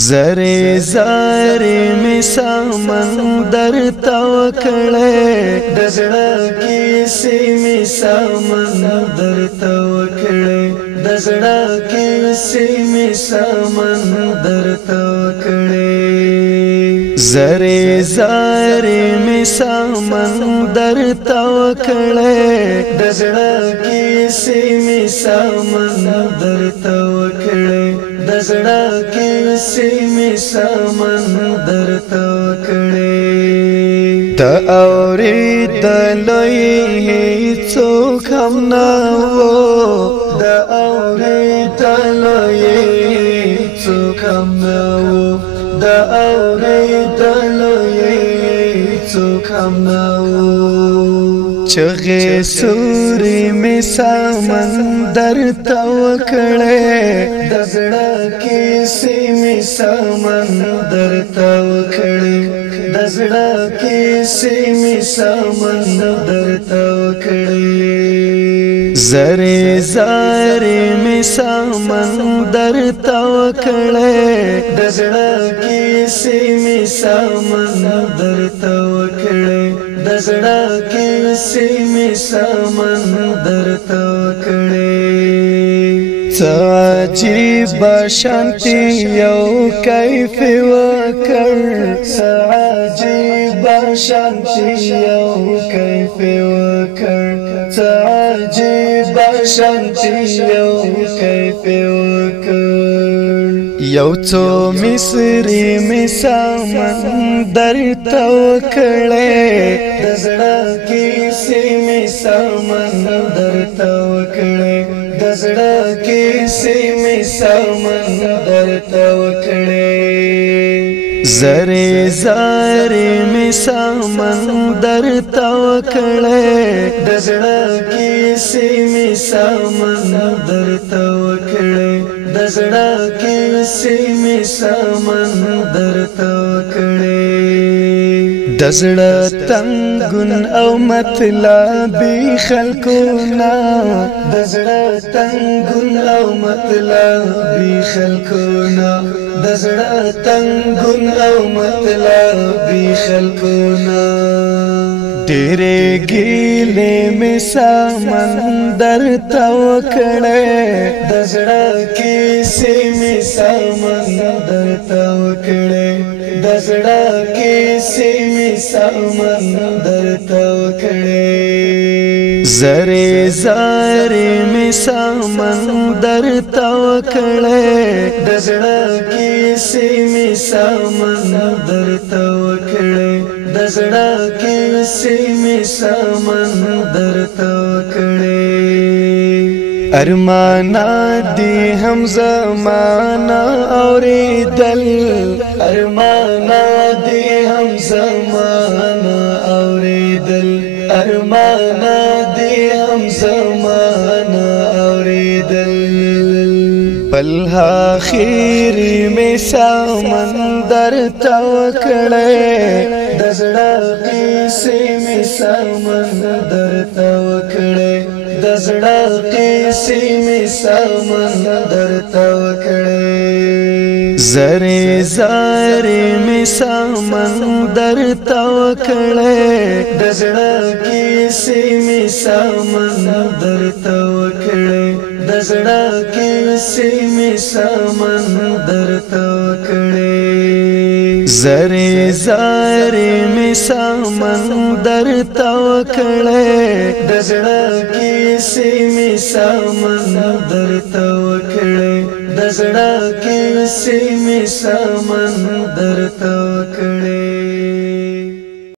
زری زری می سمندر توکړې دزړه کیسې می سمندر توکړې دزړه کیسې می سمندر توکړې زری زری می سمندر توکړې دزړه کیسې می سمندر توکړې دزړه کیسې می سمندر توکړې ته اورېدلې هیڅوک هم نه وو د اورېدلې هیڅوک هم نه وو د اورېدلې هیڅوک هم نه وو چغې سوري می سمندر توکړې دزړه کیسې می سمندر توکړې دزړه کیسې می سمندر توکړې زری زری می سمندر توکړې دزړه کیسې می سمندر توکړې دزړه کیسې می سمندر توکړې عجیب شانتی یو کیف وکړ عجیب شانتی یو کیف وکړ عجیب شانتی یو کیف وکړ یو څو مصری می سمندر توکړې دزړه کیسې می سمندر توکړې دزړه کیسې می سمندر توکړې زری زری می سمندر توکړې دزړه کیسې می سمندر توکړې دزړه کیسې می سمندر توکړې دزړه تنگون او مطلبي خلقونا دزړه تنگون او مطلبي خلقونا دزړه تنگون او مطلبي خلقونا ډېرې ګیلې می سمندر توکړې دزړه کیسې می سمندر توکړې دزړه کیسې می سمندر توکړې زری زری می سمندر توکړې دزړه کیسې می سمندر توکړې دزړه کیسې می سمندر توکړې ارمانا دی هم زمانہ اوریدل ارمانا دی هم زمانہ اوریدل ارمانا دی هم زمانہ اوریدل پلها خیری می سمندر توکړې دزړه کیسې می سمندر توکړې دزړه کیسې می سمندر توکړې زری زری می سمندر توکړې دزړه کیسې می سمندر توکړې دزړه کیسې می سمندر توکړې زری زری می سمندر توکړې دزړه کیسې می سمندر توکړې دزړه کیسې می سمندر توکړې